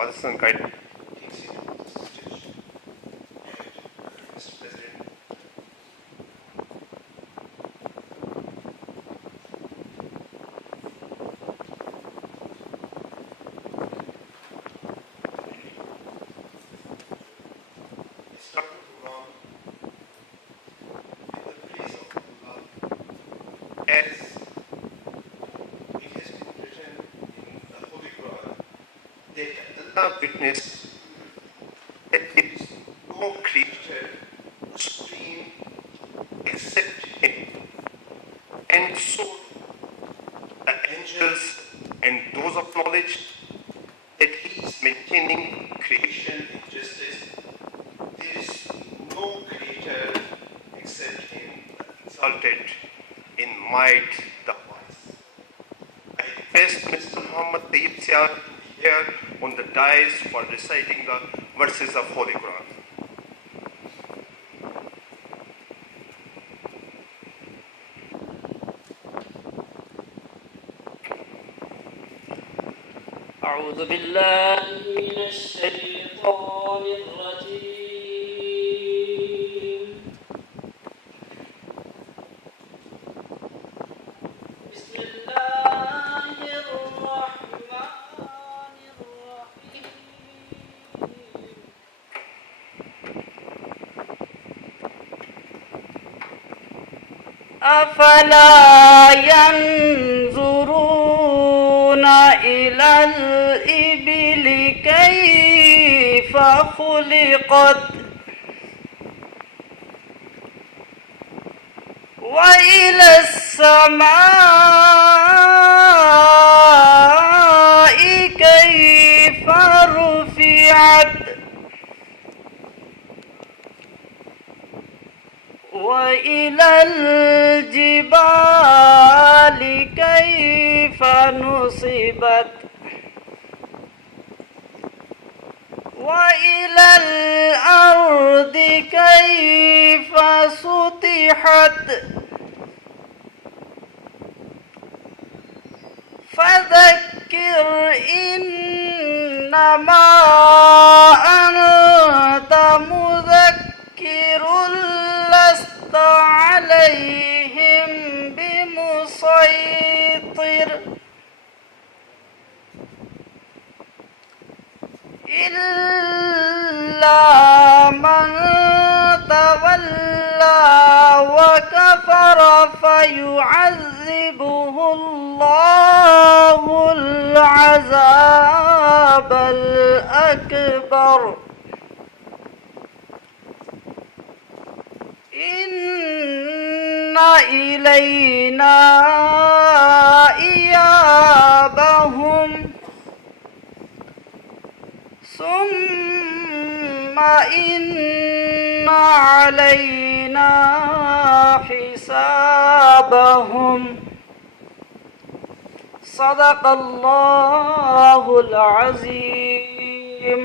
Jawad Hassan thinks it was a stitch. Mr. President, it's not wrong in the place of Allah as it has been written in the Holy Quran that Allah witnessed that there is no creature supreme except Him. And so the angels and those of knowledge that He is maintaining creation in justice. There is no creator except Him, exalted in might, the wise. I request Mr. Muhammad Tayyib Syar here on the dais for reciting the verses of Holy Quran. أعوذ بالله من الشيطان الرجيم. بسم الله الرحمن الرحيم. أفلا ينظرون إلى الإبل كيف خلقت وإلى السماء كيف رفعت وإلى الجبال كيف نصبت وإلى الأرض كيف سطحت فذكر إنما أنت مذكر لست عليهم بمسيطر إلا من تولى وكفر فيعذبه الله العذاب الأكبر إن إلينا إيابهم ثم إن علينا حسابهم صدق الله العظيم.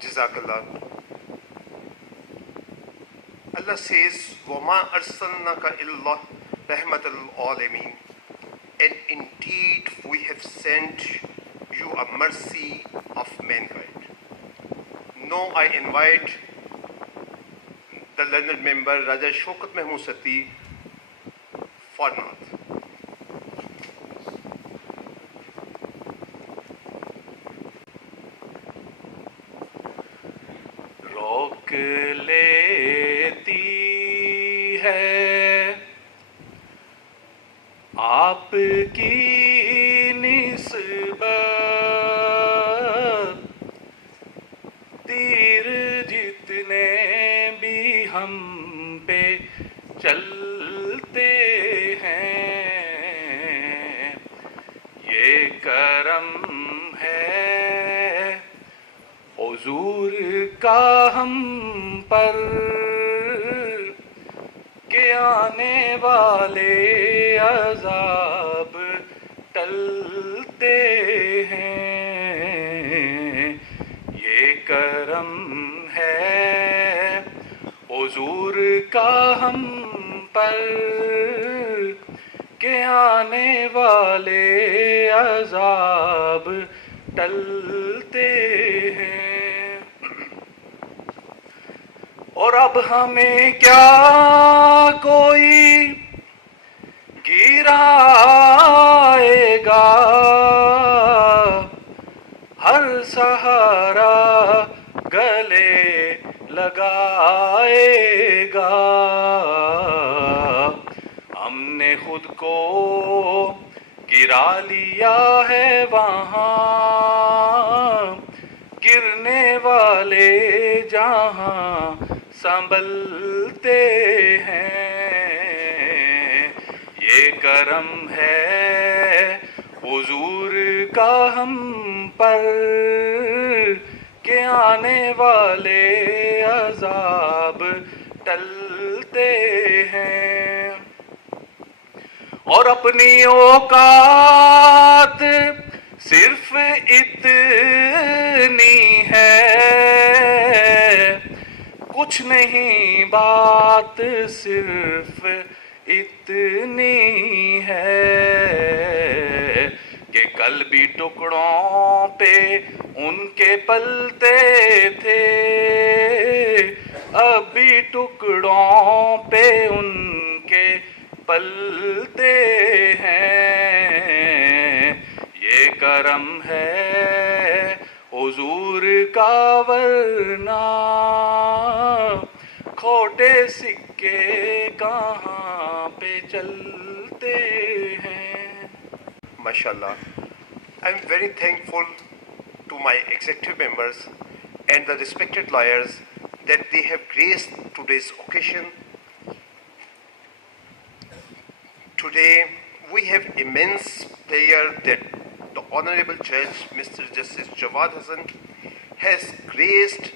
Jazakallah. Allah says, وَمَا أَرْسَلْنَاكَ إِلَّا رَحْمَةً لِلْعَالَمِينَ. And indeed we have sent you a mercy of mankind. Now I invite the learned member Raja Shaukat Mahmood Sati for Naat. रोक लेती है आपकी निस्बत तीर जितने भी हम पे चलते हैं ये करम है हुजूर का हम पर के आने वाले अज़ाब टलते हैं ये करम है हुजूर का हम पर के आने वाले अजाब टलते हैं। और अब हमें क्या कोई गिराएगा, हर सहारा गले लगाएगा। हमने खुद को गिरा लिया है वहाँ, गिरने वाले जहाँ संभलते हैं। ये करम है हुजूर का हम पर के आने वाले अजाब टलते हैं। और अपनी औकात सिर्फ इतनी है, कुछ नहीं बात सिर्फ इतनी है कि कल भी टुकड़ों पे उनके पलते थे, अब भी टुकड़ों पे उनके पलते हैं। ये करम है हुजूर का, वरना खोटे सिक्के कहाँ पे चलते हैं। Mashallah. I'm very thankful to my executive members and the respected lawyers that they have graced today's occasion. Today we have immense pleasure that the Honorable Judge Mr. Justice Jawad Hassan has graced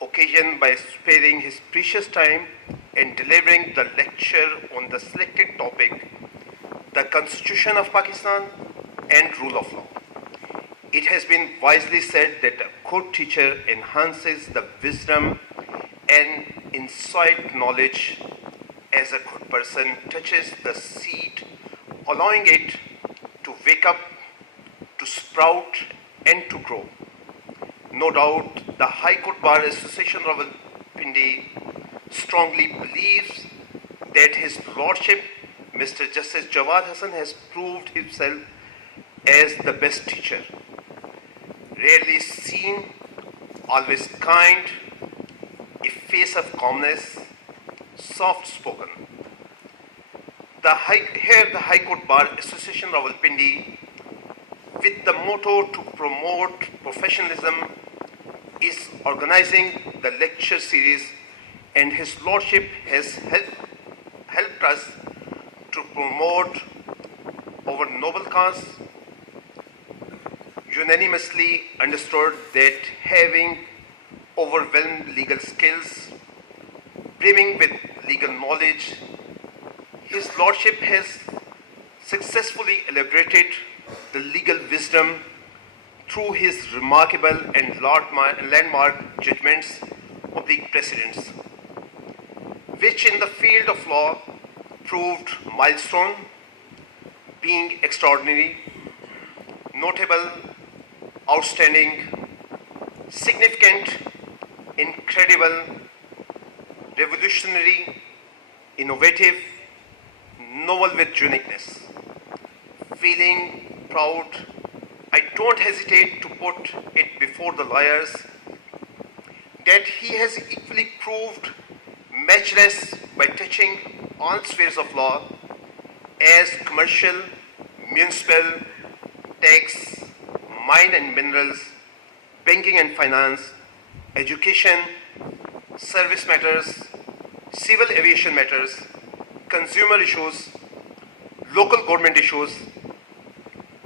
occasion by sparing his precious time and delivering the lecture on the selected topic, the Constitution of Pakistan and rule of law. It has been wisely said that a good teacher enhances the wisdom and insight knowledge as a good person touches the seed, allowing it to wake up, to sprout and to grow. No doubt the High Court Bar Association Rawalpindi strongly believes that His Lordship Mr. Justice Jawad Hassan has proved himself as the best teacher. Rarely seen, always kind, a face of calmness, soft spoken. The High Court Bar Association Rawalpindi, with the motto to promote professionalism, is organizing the lecture series, and His Lordship has helped us to promote our noble cause. Unanimously understood that having overwhelmed legal skills, brimming with legal knowledge, His Lordship has successfully elaborated the legal wisdom through his remarkable and landmark judgments of the precedents, which in the field of law proved milestone, being extraordinary, notable, outstanding, significant, incredible, revolutionary, innovative, novel with uniqueness. Feeling proud, I don't hesitate to put it before the lawyers that he has equally proved matchless by touching all spheres of law as commercial, municipal, tax, mine and minerals, banking and finance, education, service matters, civil aviation matters, consumer issues, local government issues,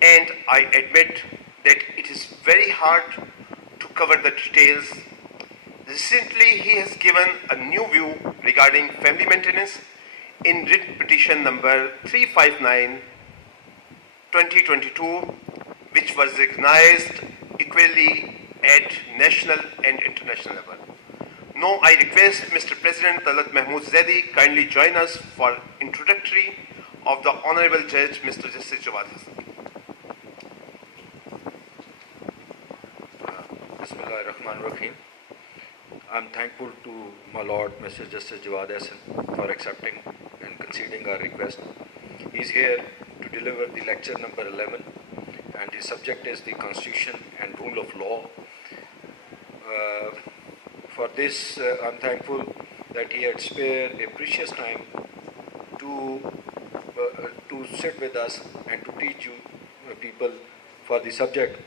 and I admit that it is very hard to cover the details. Recently, he has given a new view regarding family maintenance in writ petition number 359/2022, which was recognized equally at national and international level. Now, I request Mr. President Talat Mahmood Zaidi kindly join us for introductory of the Honorable Judge, Mr. Justice Jawad Hassan. Bismillahirrahmanirrahim. I'm thankful to my Lord, Mr. Justice Jawad Hassan, for accepting and conceding our request. He's here to deliver the lecture number 11, and the subject is the Constitution and Rule of Law. For this, I'm thankful that he had spared a precious time to sit with us and to teach you people for the subject.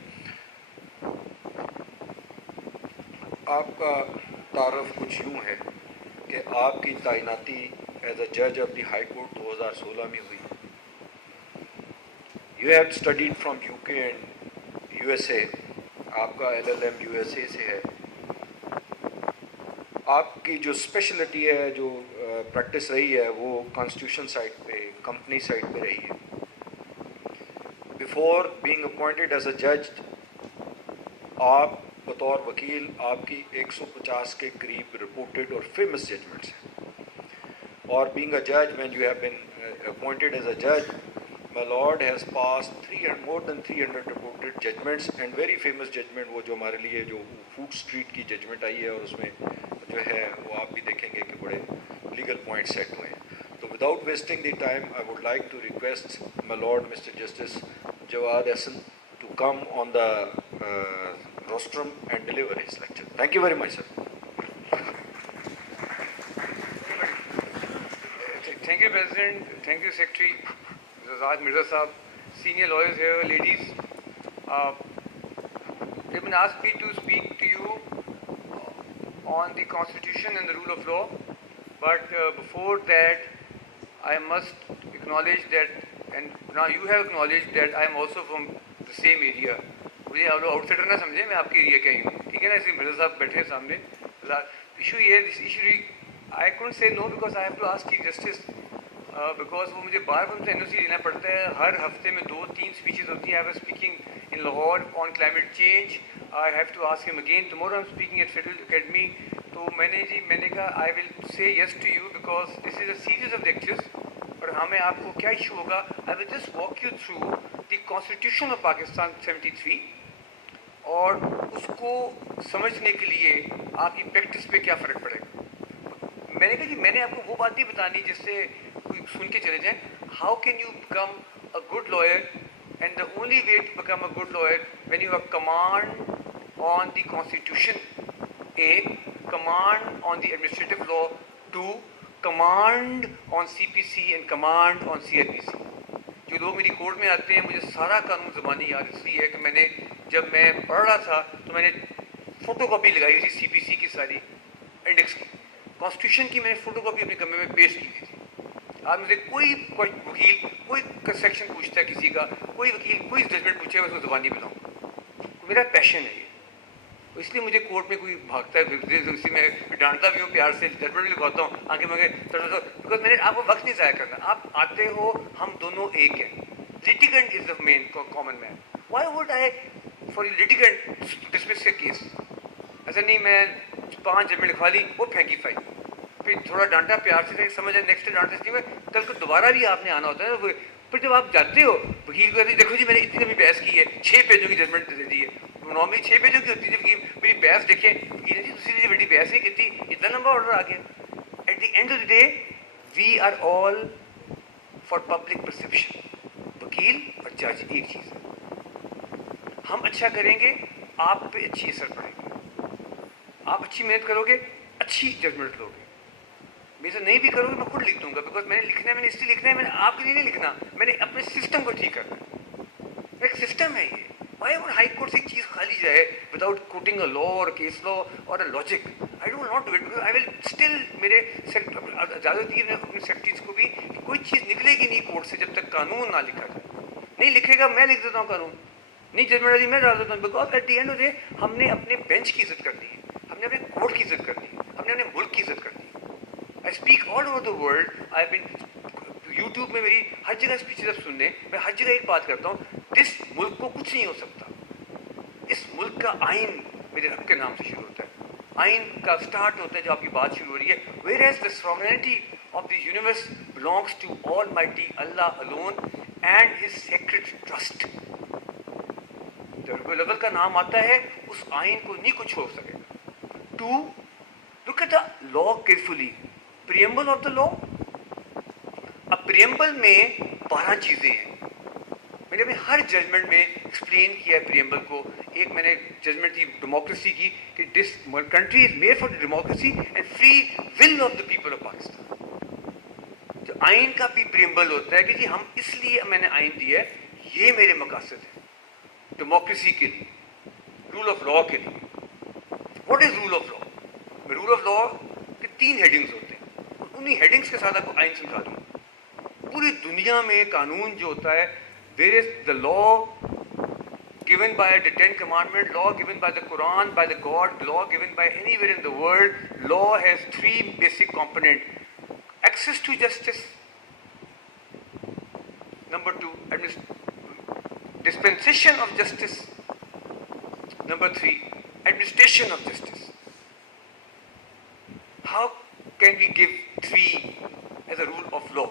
आपका तारफ़ कुछ यूँ है कि आपकी तैनाती as a जज of the high court 2016 में हुई. You have studied from UK and USA. आपका एलएलएम यूएसए से है. आपकी जो स्पेशलिटी है, जो प्रैक्टिस रही है, वो कॉन्स्टिट्यूशन साइड पे, कंपनी साइड पे रही है. Before being appointed as a जज, आप बतौर वकील आपकी 150 के करीब रिपोर्टेड और फेमस जजमेंट्स हैं. और बीइंग अ जज, when you have been appointed as a जज, my Lord has passed more than 300 reported judgements and very famous judgement, वो जो हमारे लिए जो फूड स्ट्रीट की जजमेंट आई है, और उसमें जो है वो आप भी देखेंगे कि बड़े लीगल पॉइंट सेट हुए हैं. तो without wasting the time, I would like to request my lord mister justice Jawad Hassan to come on the rostrum and deliver his lecture. Thank you very much, sir. Thank you, President. Thank you, Secretary. Azad Mirza Saab, senior lawyers here, ladies. They've been asked me to speak to you on the Constitution and the rule of law. But before that, I must acknowledge that, and now you have acknowledged that I am also from the same area. मुझे आप लोग outsider ना समझे, मैं आपके area का ही हूँ, ठीक है ना. इसलिए मिर्जा साहब बैठे हैं सामने. इशू ये, this issue I couldn't say no because I have to ask chief justice, because वो मुझे बार बार उनसे एनओसी लेना पड़ता है. हर हफ्ते में 2-3 स्पीचेस होती हैं. I was speaking in Lahore on climate change. I have to ask him again tomorrow. I am speaking at federal academy. तो मैंने कहा I will say yes to you because this is a series of lectures. और हमें आपको क्या issue होगा, I will just walk you through the constitution of Pakistan 73 और उसको समझने के लिए आपकी प्रैक्टिस पे क्या फ़र्क पड़ेगा. मैंने कहा कि मैंने आपको वो बात नहीं बतानी जिससे कोई सुन के चले जाएं. How can you become a good lawyer, and the only way to become a good lawyer when you have command on the constitution, A, command on the administrative law, 2, command on CPC and command on CrPC. जो लोग मेरी court में आते हैं, मुझे सारा कानून ज़बानी याद इसलिए है कि जब मैं पढ़ रहा था तो मैंने फ़ोटोकॉपी लगाई थी सीपीसी की सारी इंडेक्स की. कॉन्स्टिट्यूशन की मैंने फ़ोटोकॉपी अपने कमरे में पेश की हुई थी. आज मुझे कोई वकील कोई सेक्शन पूछता है किसी का, कोई वकील कोई जजमेंट पूछे, मैं उसको ज़बानी बताऊँ. मेरा पैशन है ये. इसलिए मुझे कोर्ट में कोई भागता है, उसी में डांटता भी हूँ, प्यार से जजमेंट भी लिखवाता हूँ, आगे मगे बिकॉज मैंने आपको वक्त नहीं ज़ाया करना. आप आते हो, हम दोनों एक हैं. Litigant is the main common man. Why would I for litigant dismiss A case? ऐसा नहीं मैं 5 जजमेंट लिखवा ली, वो फेंकी फाइल, फिर थोड़ा डांटा प्यार से, समझ आए, नेक्स्ट डे डांटा इसलिए कल को दोबारा भी आपने आना होता है ना. फिर जब आप जाते हो वकील को कहते हैं देखो जी मैंने इतनी लंबी बहस की है, 6 पेजों की जजमेंट दे दी है. नॉर्मली 6 पेजों की होती है. मेरी बहस देखें, वकील जी दूसरी बड़ी बहस नहीं की, इतना लंबा ऑर्डर आ गया. At the end of the day we are all for public perception. वकील और जज एक चीज़ है. हम अच्छा करेंगे, आप पे अच्छी असर पड़ेगा. आप अच्छी मेहनत करोगे, अच्छी जजमेंट लोगे. मेरे से नहीं भी करोगे, मैं खुद लिख दूंगा, बिकॉज मैंने लिखना है, मैंने इसलिए लिखना है, मैंने आपके लिए नहीं लिखना, मैंने अपने सिस्टम को ठीक करना है. एक सिस्टम है ये. वाई वुड हाई कोर्ट से एक चीज़ खाली जाए विदाउट कोटिंग अ लॉ और केस लॉ और a logic? I don't not do it because I will still, मेरे इजाज़त दी है अपने सेक्रेटरीज को भी कि कोई चीज़ निकलेगी नहीं कोर्ट से जब तक कानून ना लिखा जाए. नहीं लिखेगा, मैं लिख देता हूँ कानून, नहीं जजमेंट मैं डाल देता हूँ. Because at the end of the day हमने अपने बेंच की इज्जत करनी है, हमने अपने कोर्ट की इज्जत करनी है, हमने अपने मुल्क की इज्जत करनी है. I speak all over the world. I been YouTube में मेरी हर जगह स्पीचेज आप सुनने, मैं हर जगह एक बात करता हूँ, इस मुल्क को कुछ नहीं हो सकता. इस मुल्क का आइन मेरे रब के नाम से शुरू होता है. आइन का स्टार्ट होता है जब आपकी बात शुरू हो रही है. Where as the sovereignty of the universe belongs to Almighty Allah alone and His sacred trust. जब कोई लेवल का नाम आता है उस आइन को नहीं कुछ हो सकेगा. 2. Look at the law carefully. Preamble of the law. अब preamble में 12 चीज़ें हैं. मैंने अभी हर जजमेंट में एक्सप्लेन किया है प्रियम्बल को. एक मैंने जजमेंट थी डेमोक्रेसी की कि this country is made for the democracy and free will of the people of Pakistan. जो आइन का भी प्रियम्बल होता है कि जी हम इसलिए मैंने आइन दिया है, ये मेरे मकासद है डेमोक्रेसी के लिए, रूल ऑफ लॉ के लिए. What is rule of law? Rule of law के 3 हेडिंग्स होते हैं. उन्हीं हेडिंग्स के साथ आपको आइन समझा दूँ. पूरी दुनिया में कानून जो होता है, there is the law given by the 10 commandment, law given by the Quran, by the God, law given by anywhere in the world. Law has 3 basic components: access to justice, number 2, dispensation of justice, number 3, administration of justice. How can we give 3 as a rule of law?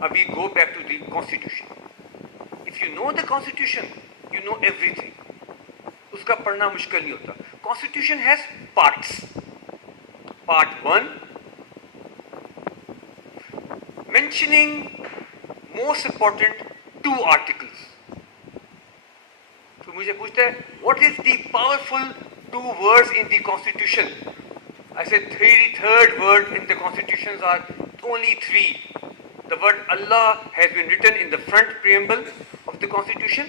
Now we go back to the constitution. If you know the constitution, you know everything. उसका पढ़ना मुश्किल नहीं होता. Constitution has parts. Part 1, mentioning most important 2 articles. तो मुझे पूछता है, what is the powerful 2 words in the constitution? I said third word in the constitutions are only 3. The word Allah has been written in the front preamble of the constitution.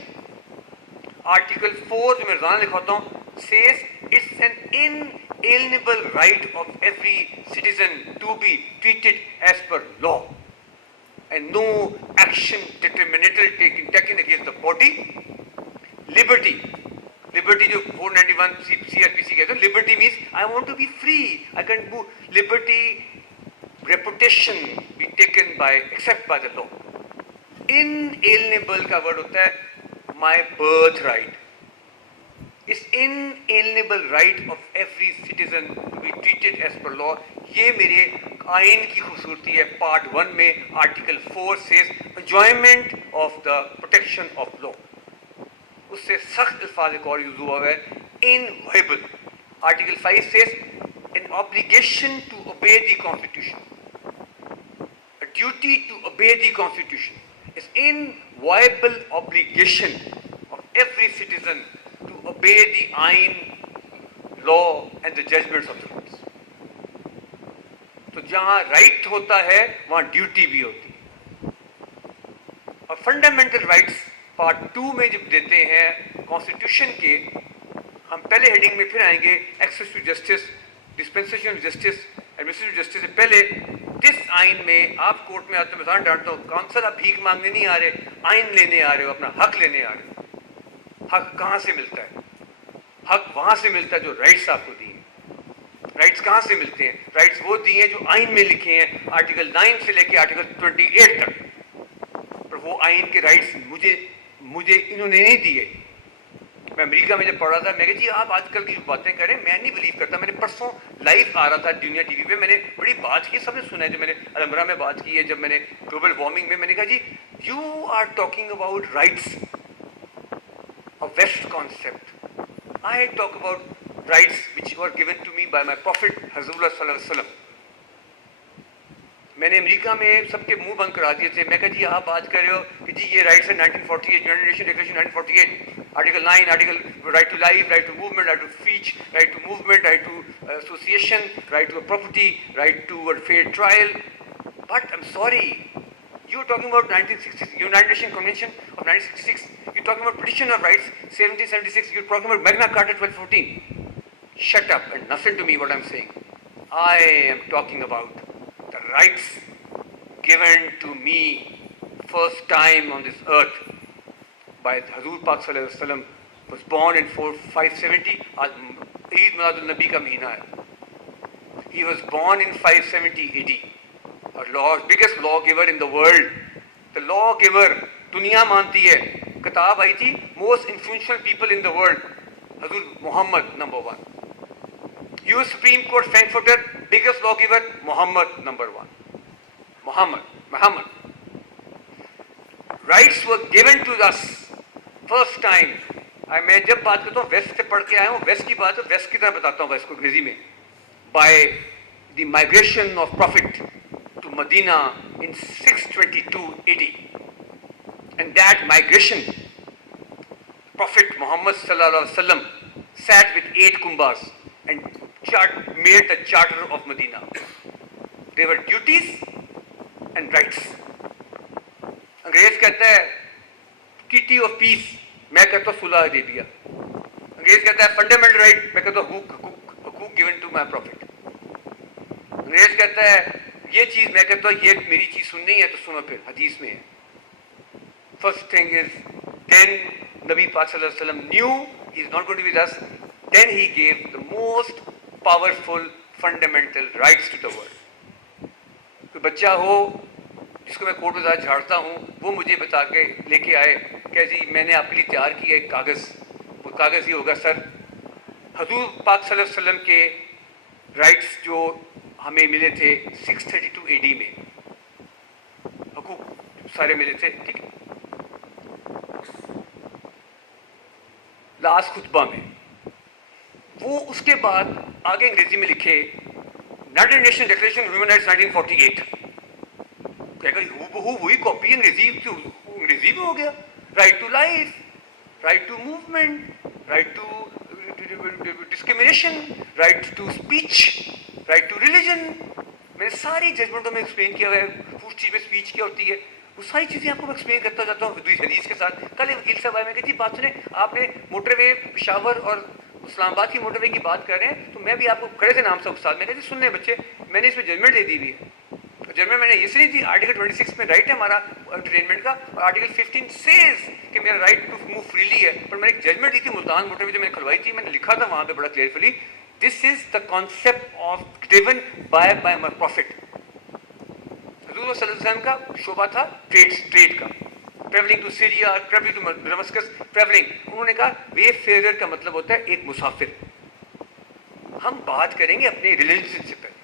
Article 4 जो मैं रोज़ाना लिखवाता हूँ says it's an inalienable right of every citizen to be treated as per law and no action detrimental taken against the body. Liberty जो 491 CRPC कहते हैं, liberty means I want to be free, I can do liberty. Reputation be taken by except by the law. Inalienable का word होता है my birthright. It's inalienable right of every citizen to be treated as per law. ये मेरे आइन की खूबसूरती है. Part 1 में Article 4 says enjoyment of the protection of law. उससे सख्त अल्फाज एक और यूज हुआ है, inviolable. Article 5 says an obligation to obey the constitution. A duty to obey the constitution is inviolable obligation of every citizen to obey the ain, law and the judgments of the courts. तो जहां right होता है वहां duty भी होती है. और fundamental rights part 2 में जब देते हैं कॉन्स्टिट्यूशन के, हम पहले हेडिंग में फिर आएंगे access to justice, dispensation of justice, administrative justice से पहले जिस आइन में आप कोर्ट में आते हैं, मैं डांटता हूँ, काउंसिल आप भीख मांगने नहीं आ रहे, आइन लेने आ रहे हो, अपना हक लेने आ रहे हो. हक कहाँ से मिलता है? हक वहाँ से मिलता है जो राइट्स आपको दिए. राइट्स कहाँ से मिलते हैं? राइट्स वो दिए हैं जो आइन में लिखे हैं, आर्टिकल 9 से लेके आर्टिकल 28 तक. पर वो आइन के राइट्स मुझे इन्होंने नहीं दिए. मैं अमेरिका में जब पढ़ रहा था, मैं कहा जी आप आजकल की जो बातें करें मैं नहीं बिलीव करता. मैंने परसों लाइव आ रहा था दुनिया टीवी पे, मैंने बड़ी बात की, सबने सुना है, जो मैंने अलमरा में बात की है, जब मैंने ग्लोबल वार्मिंग में, मैंने कहा जी you are talking about rights of west concept. I talk about rights which were given to me by my prophet हजरत सल्लल्लाहु अलैहि वसल्लम. मैंने अमेरिका में सबके मुंह बंद करा दिए थे. मैं कहा जी आप बात कर रहे हो कि जी ये राइट्स है 1948, united nation declaration 1948, article 9, article right to life, right to movement, right to speech, right to movement, right to association, right to property, right to fair trial. But I am sorry, you are talking about 1966, United Nations Convention of 1966, you are talking about Petition of Rights 1776, you are talking about Magna Carta 1214. Shut up and listen to me what I am saying. I am talking about the rights given to me first time on this earth by Hazur Pak Sallallahu Alaihi Wasallam, was born in 570. आज ईद मिलादुल नबी का महीना है. He was born in 570 AD. A biggest lawgiver in the world. The lawgiver दुनिया मानती है. किताब आई थी most influential people in the world. Hazur Muhammad number 1. US Supreme Court Frankfurter, biggest lawgiver, Muhammad number 1. Muhammad. Rights were given to us first time. मैं जब बात करता हूँ वेस्ट से पढ़ के आया हूँ, वेस्ट की बात है, वेस्ट की तरह बताता हूँ वेस्ट को अंग्रेजी में. By the migration of Prophet to Medina in 622 AD. And that migration, Prophet Muhammad sallallahu alaihi wasallam sat with 8 kumbas and made the charter of Medina. There were duties and rights. अंग्रेज कहता है treaty of peace, मैं कहता हूँ सुलह दे दिया. अंग्रेज कहता है fundamental right, मैं कहता हूँ हकूक given to my prophet. अंग्रेज कहता है ये चीज, मैं कहता हूँ ये मेरी चीज सुननी है तो सुनो, फिर हदीस में है. First thing is, then Nabi Pak Sallallahu Alaihi Wasallam knew he is not going to be with us. Then he gave the most powerful fundamental rights to the world. कोई बच्चा हो जिसको मैं कोर्ट बाजार झाड़ता हूँ, वो मुझे बता के लेके आए क्या जी मैंने आपके लिए तैयार किया एक कागज़. वो कागज़ ये होगा सर, हजूर पाक सल्लल्लाहु अलैहि वसल्लम के राइट्स जो हमें मिले थे 632 AD में, हकूक सारे मिले थे. ठीक है, लास्ट खुतबा में वो उसके बाद आगे अंग्रेजी में लिखे united nation declaration human rights 1948. हूबहू वही कॉपी अंग्रेजी में हो गया. Right to life, right to movement, right to discrimination, right to speech, right to religion. मैंने सारी जजमेंटों में एक्सप्लेन किया है उस चीज़ में स्पीच क्या होती है, वो सारी चीज़ें आपको मैं एक्सप्लेन करता जाता हूँ हदीस के साथ. कल वकील साहब आए, मैं कहती बात सुने, आपने मोटरवे पेशावर और इस्लामाबाद की मोटरवे की बात कर रहे हैं तो मैं भी आपको खड़े से नाम से उस्ताद, मैं कहती सुनने बच्चे, मैंने इसमें जजमेंट दे दी हुई है. जजमेंट मैंने इसलिए दी, आर्टिकल 26 में राइट है हमारा एंटरटेनमेंट का, और आर्टिकल 15 सेज कि मेरा राइट टू मूव फ्रीली है. पर मैंने एक जजमेंट दी थी मुल्तान मोटरवे जो मैंने खुलवाई थी, मैंने लिखा था वहाँ पे बड़ा क्लियरफुली, this is the concept of given by my prophet. हजूर सल्लल्लाहु अलैहि वसल्लम का शोबा था ट्रेड का, travelling to Syria, travelling to Damascus, travelling. उन्होंने कहा वे फेयर का मतलब होता है एक मुसाफिर. हम बात करेंगे अपने रिलीजन से पहले.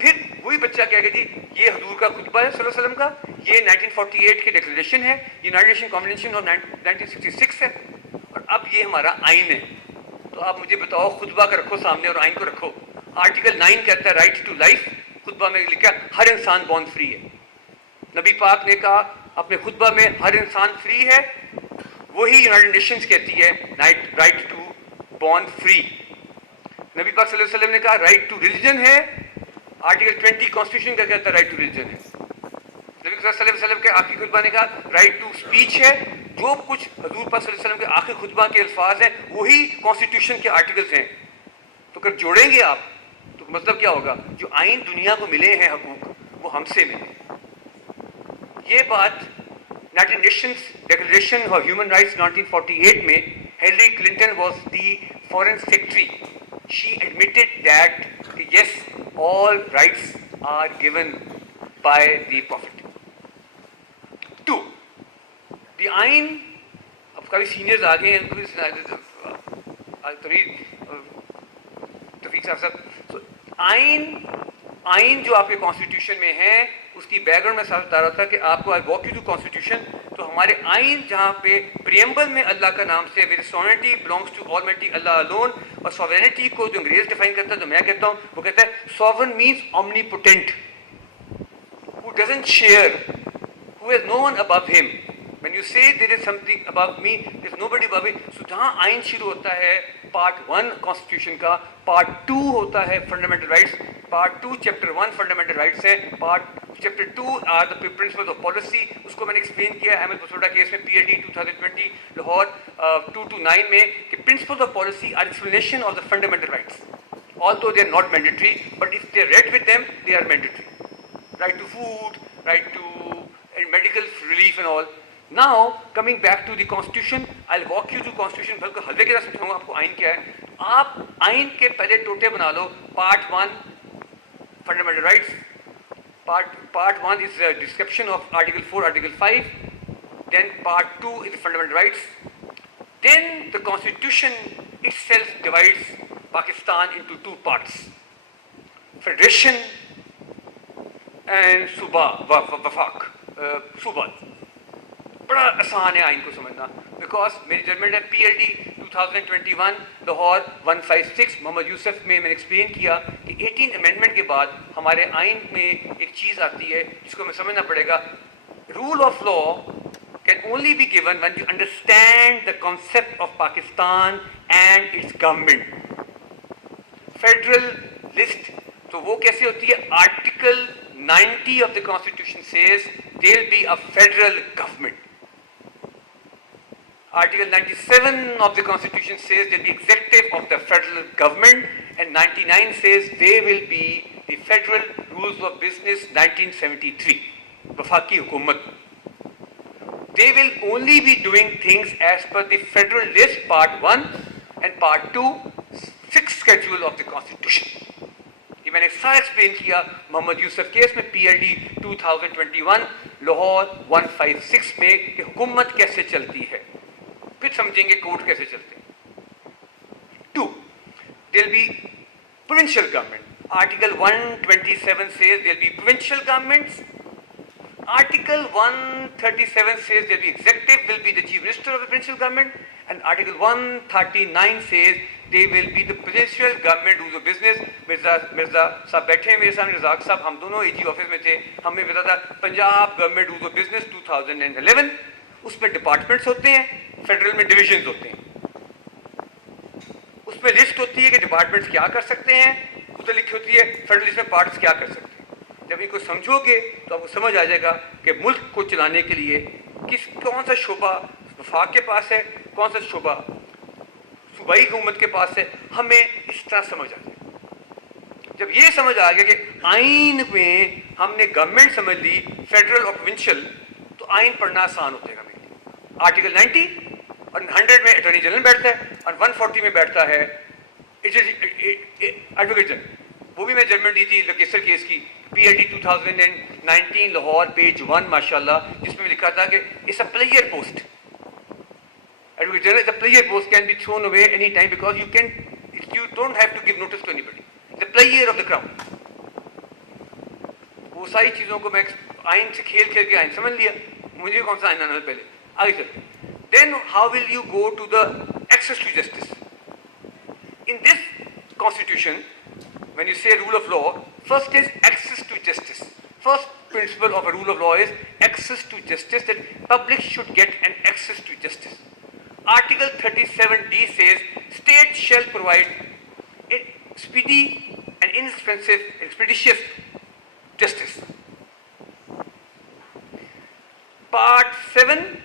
फिर वही बच्चा कहेगा जी ये हजूर का खुतबा है सल्लल्लाहु अलैहि वसल्लम का, ये 1948 की डिक्लेरेशन है, यूनाइटेड नेशन कन्वेंशन ऑफ 1966 है, और अब ये हमारा आइन है. तो आप मुझे बताओ, खुतबा का रखो सामने और आइन को रखो. आर्टिकल 9 कहता है राइट टू लाइफ, खुतबा में लिखा हर इंसान बॉर्न फ्री है. नबी पाक ने कहा अपने खुतबा में हर इंसान फ्री है, वही यूनाइटेड नेशंस कहती है राइट टू बॉर्न फ्री. नबी पाक सल्लल्लाहु अलैहि वसल्लम ने कहा राइट टू रिलीजन है, आर्टिकल 20 कॉन्स्टिट्यूशन का कहता है राइट टू रिलीजन है. नबी सल्लल्लाहु अलैहि वसल्लम के आखिरी खुतबा ने कहा राइट टू स्पीच है. जो कुछ हजूर पाक सल्लल्लाहु अलैहि वसल्लम के आखिरी खुतबा के अल्फाज हैं वही कॉन्स्टिट्यूशन के आर्टिकल्स हैं. तो अगर जोड़ेंगे आप तो मतलब क्या होगा, जो आइन दुनिया को मिले हैं हकूक वो हमसे मिले. ये बात United Nations declaration of human rights 1948 में Hillary Clinton was the foreign secretary. She admitted that yes, all rights are given by the prophet. 2, the आइन, अब काफी सीनियर्स आ गए हैं, तफीक साहब. आइन जो आपके कॉन्स्टिट्यूशन में है उसकी बैकग्राउंड में साथ बता रहा था कि आपको I walk you to constitution. तो हमारे आइन जहाँ पे प्रियम्बल में अल्लाह का नाम से where sovereignty belongs to almighty Allah alone, और सॉवरेनिटी को जो अंग्रेज डिफाइन करता है, जो मैं कहता हूँ, वो कहता है sovereign means omnipotent, who doesn't share, who has no one above him. When you say there is something above me, there is nobody above me. So जहाँ आइन शुरू होता है पार्ट 1 कॉन्स्टिट्यूशन का, पार्ट 2 होता है fundamental rights, part 2 chapter 1 fundamental rights है, part chapter 2 are the principles of policy. उसको मैंने एक्सप्लेन किया अहमद बसोडा केस में, PhD 2020 लाहौर 229 में, कि principles of policy are explanation of the fundamental rights, although they are not mandatory, but if they read with them they are mandatory. Right to food, right to medical relief and all. Now coming back to the constitution, I'll walk you to constitution. बल्कि हल्के के साथ समझाऊंगा आपको आइन क्या है. आप आइन के पहले टोटे बना लो. Part 1 fundamental rights, part 1 is a description of article 4, article 5. Then part 2 is the fundamental rights. Then the constitution itself divides Pakistan into 2 parts: federation and सूबा वफाक सूबा। बड़ा आसान है आइन को समझना, बिकॉज मेरी जजमेंट है PLD 2021 लाहौर 156 मोहम्मद यूसुफ में मैंने एक्सप्लेन किया कि 18 अमेंडमेंट के बाद हमारे आइन में एक चीज़ आती है जिसको हमें समझना पड़ेगा। Rule of law can only be given when you understand the concept of Pakistan and its government. Federal list, तो वो कैसे होती है? Article 90 of the Constitution says there will be a federal government. Article 97 of the Constitution says there will be executive of the federal government, and 99 says there will be the Federal Rules of Business 1973, वफाकी हुकूमत. They will only be doing things as per the Federal List Part 1 and Part 2 6th schedule of the Constitution. ये मैंने सारा explain किया Mohammad Yusuf case में PLD 2021 Lahore 156 में कि हुकूमत कैसे चलती है, फिर समझेंगे कोर्ट कैसे चलते हैं. 2. There will be provincial government. Article 127 says there will be provincial governments. Article 137 says that the executive will be the chief minister of the provincial government, and Article 139 says they will be the provincial government who's a business. Mirza साहब बैठे हैं मेरे सामने, रज़ाक साहब, हम दोनों AG office में थे, हमें पता था Punjab government who's a business 2011, उसमें डिपार्टमेंट्स होते हैं, फेडरल में डिविजन्स होते हैं, उसमें लिस्ट होती है कि डिपार्टमेंट्स क्या कर सकते हैं, उधर लिखी होती है फेडरल लिस्ट में पार्ट्स क्या कर सकते हैं. जब इनको समझोगे तो आपको समझ आ जाएगा कि मुल्क को चलाने के लिए कौन सा शोबा वफाक के पास है, कौन सा शोबा सूबाई हुकूमत के पास है. हमें इस तरह समझ आ जाएगा. जब ये समझ आ गया कि आइन में हमने गवर्नमेंट समझ ली, फेडरल और प्रोविंशियल, तो आइन पढ़ना आसान हो जाएगा मेरे लिए. आर्टिकल 90 और 100 में अटॉर्नी जनरल बैठता है और 140 में बैठता है एडवोकेट जनरल. वो भी मैं जजमेंट दी थी लोकेसर केस की PLD 2019 लाहौर पेज 1 माशाल्लाह, जिसमें लिखा था कि it's a player post. Advocate general is a player post, can be thrown away any time because you don't have to give notice to anybody. The player of the crown. वो सारी चीज़ों को मैं आइन से खेल खेल के आइन समझ लिया. मुझे कौन सा आइन आना पहले, आगे चलते. Then how will you go to the access to justice? In this constitution, when you say rule of law, first is access to justice. First principle of a rule of law is access to justice, that public should get an access to justice. Article 37D says state shall provide speedy and expeditious justice. Part 7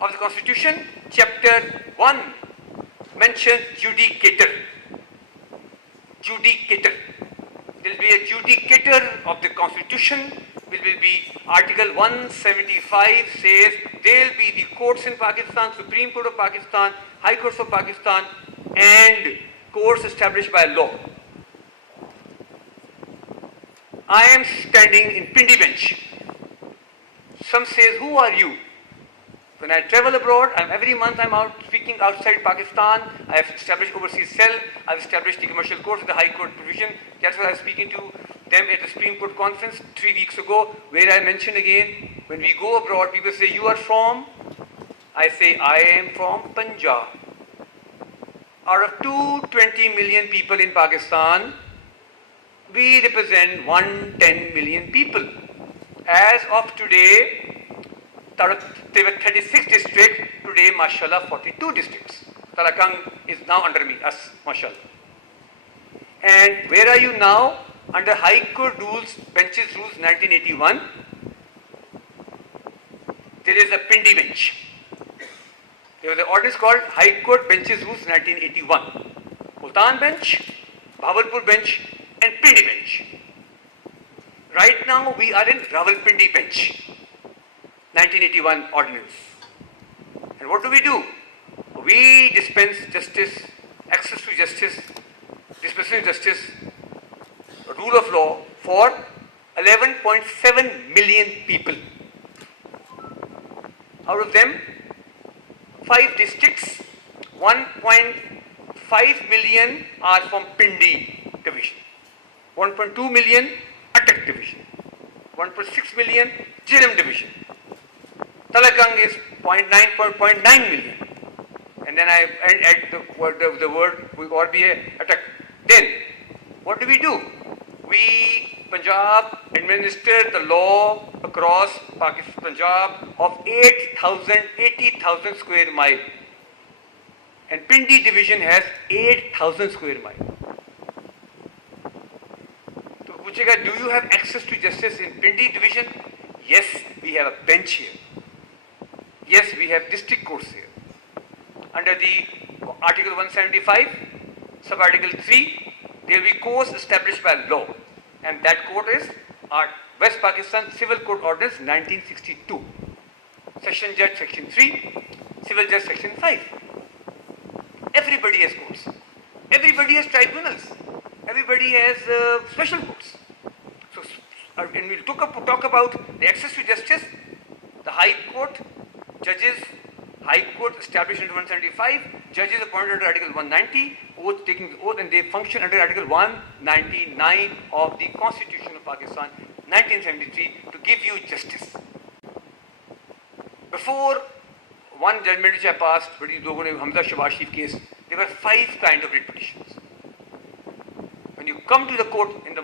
of the Constitution, Chapter 1 mentions judicator. Judicator. There will be a judicator of the Constitution, which will be Article 175 says there will be the courts in Pakistan, Supreme Court of Pakistan, High Courts of Pakistan, and courts established by law. I am standing in Pindi bench. Some says, who are you? When I travel abroad, every month I'm out speaking outside Pakistan. I have established overseas cell. I've established the commercial courts, the High Court provision. That's what I was speaking to them at the Supreme Court conference 3 weeks ago, where I mentioned again, when we go abroad, people say, you are from? I say, I am from Punjab. Out of 220 million people in Pakistan, we represent 110 million people. As of today, there were 36 districts, today mashallah 42 districts. Tarakang is now under me, us mashallah. And where are you now? Under High Court rules, benches rules 1981, there is a Pindi bench. There was an ordinance called High Court benches rules 1981. Multan bench, Bhavalpur bench and Pindi bench. Right now we are in Rawalpindi bench. 1981 ordinance. And what do? We dispense justice, access to justice, dispensation justice, rule of law for 11.7 million people. Out of them, 5 districts, 1.5 million are from Pindi division, 1.2 million Attak division. 1.6 million, Jhelum division. Talakang is 0.9 million. And then I add the word RBA attack. Then, what do? We, Punjab, administer the law across Pakistan, Punjab of 80,000 square mile. And Pindi division has 8,000 square mile. So, पूछेगा, do you have access to justice in Pindi division? Yes, we have a bench here. Yes, we have district courts here. Under the Article 175, Sub-Article 3, there will be courts established by law. And that court is our West Pakistan Civil Court Ordinance 1962. Section Judge Section 3, Civil Judge Section 5. Everybody has courts. Everybody has tribunals. Everybody has special courts. So, and we'll talk about the access to justice, the High Court, judges, High Court established under 175, judges appointed under Article 190, taking the oath, and they function under Article 199 of the Constitution of Pakistan, 1973, to give you justice. Before one judgment which I passed, Hamza Shawaz Sharif case, there were 5 kinds of writ petitions. When you come to the court, and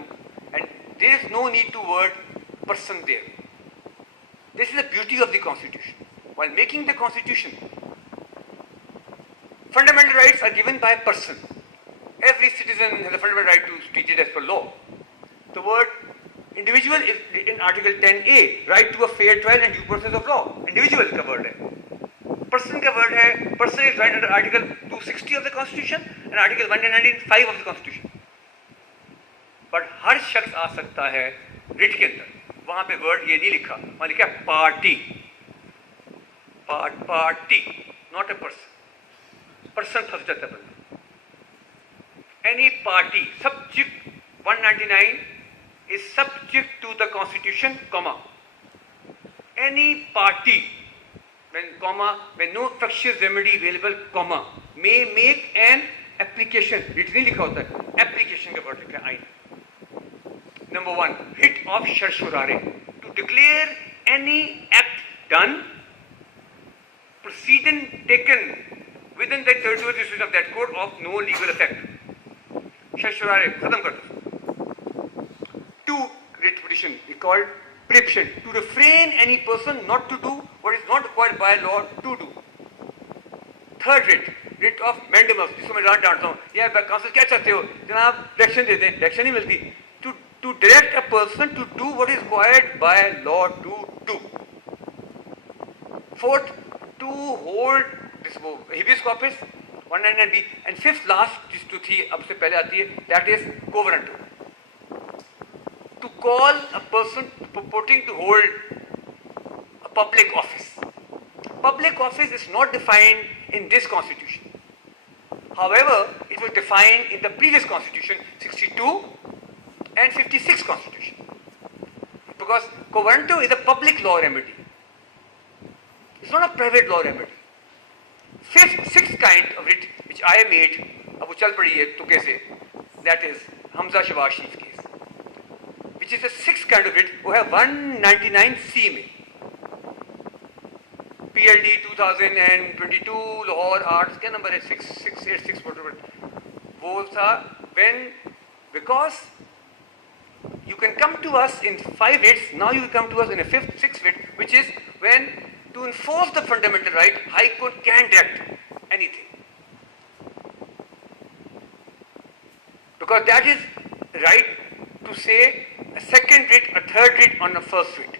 there is no need to word person there. This is the beauty of the Constitution. While making the Constitution, fundamental rights are given by a person. Every citizen has a fundamental right to be treated as per law. The word individual is in Article 10A, right to a fair trial and due process of law. Individual का word है. Person का word है. Person is right under Article 260 of the Constitution and Article 195 of the Constitution. But हर शख्स आ सकता है writ के अंदर. वहाँ पे word ये नहीं लिखा. वहाँ लिखा party. Party, not a person. Person फंस जाता है बंदा. Any party, subject 199 is subject to the Constitution, comma. Any party, when no effectuous remedy available, comma, may make an application. Writ नहीं लिखा होता है. Application का word लिखा है आइन. Number 1, writ of certiorari, to declare any act done, proceeding taken within the territorial jurisdiction of that court of no legal effect. Certiorari, खत्म कर दो. 2, writ petition is called preemption, to refrain any person not to do what is not required by law to do. 3rd writ of mandamus, जिसको मैं डांटता हूँ. यार council क्या चाहते हो? जनाब डायरेक्शन दे दें, डायरेक्शन नहीं मिलती. To direct a person to do what is required by law to do. 4th, to hold this habeas corpus 199B, and 5th last, जिस जो थी अब से पहले आती है, that is quo warranto. To call a person purporting to hold a public office. Public office is not defined in this Constitution. However, it was defined in the previous Constitution, 62 and 56 Constitution. Because quo warranto is a public law remedy. It's not a private law remedy. 5th, 6th kind of writ which I made, अब वो चल पड़ी है तुके से, that is Hamza Shawaz Sharif case, which is the 6th kind of writ. वो है 199C में. PLD 2022 Lahore Arts क्या number है 686 whatever. वो था when, because you can come to us in 5 writs, now you will come to us in a 5th, 6th writ, which is when to enforce the fundamental right, High Court can direct anything. Because that is right to say a 2nd writ, a 3rd writ on a 1st writ.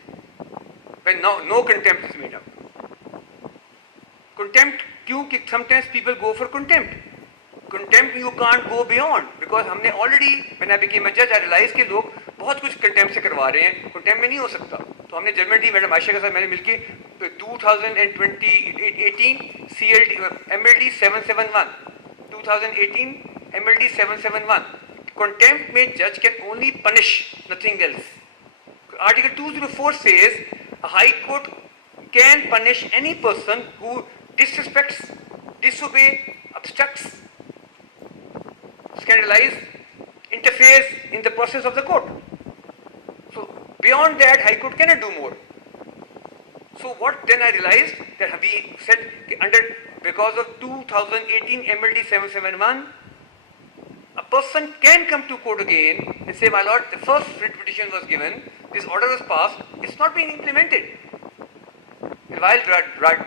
When no contempt is made up. Contempt, क्यों? Sometimes people go for contempt. Contempt you can't go beyond, because हमने already, when I became a judge, I realized कि लोग बहुत कुछ contempt से करवा रहे हैं. Contempt में नहीं हो सकता. तो हमने जजमेंट दी, मैडम आयशा के साथ मैंने मिलके 2018 CLD MLD 771, 2018 MLD 771. Contempt में judge can only punish, nothing else. Article 204 says a High Court can punish any person who disrespects, disobey, obstructs, scandalize, interferes in the process of the court. So Beyond that, High Court cannot do more. So what then I realized that we said because of 2018 MLD 771, a person can come to court again and say, my lord, the first writ petition was given, this order was passed, it's not being implemented. And while